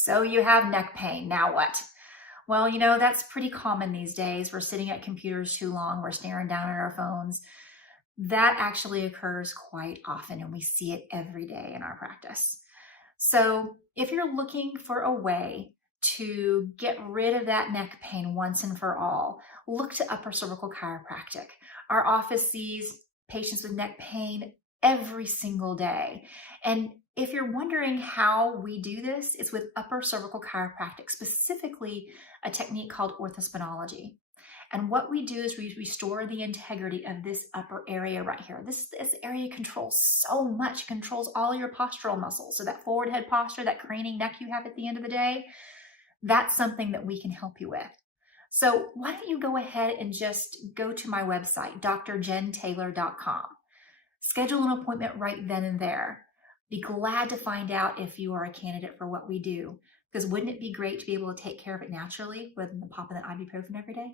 So you have neck pain. Now what? Well, that's pretty common these days. We're sitting at computers too long. We're staring down at our phones. That actually occurs quite often, and we see it every day in our practice. So if you're looking for a way to get rid of that neck pain once and for all, look to Upper Cervical Chiropractic. Our office sees patients with neck pain every single day. And if you're wondering how we do this, it's with Upper Cervical Chiropractic, specifically a technique called orthospinology. And what we do is we restore the integrity of this upper area right here. This area controls so much, controls all your postural muscles. So that forward head posture, that craning neck you have at the end of the day, that's something that we can help you with. So why don't you go ahead and just go to my website, drjenntaylor.com. Schedule an appointment right then and there. Be glad to find out if you are a candidate for what we do. Because wouldn't it be great to be able to take care of it naturally rather than popping that ibuprofen every day?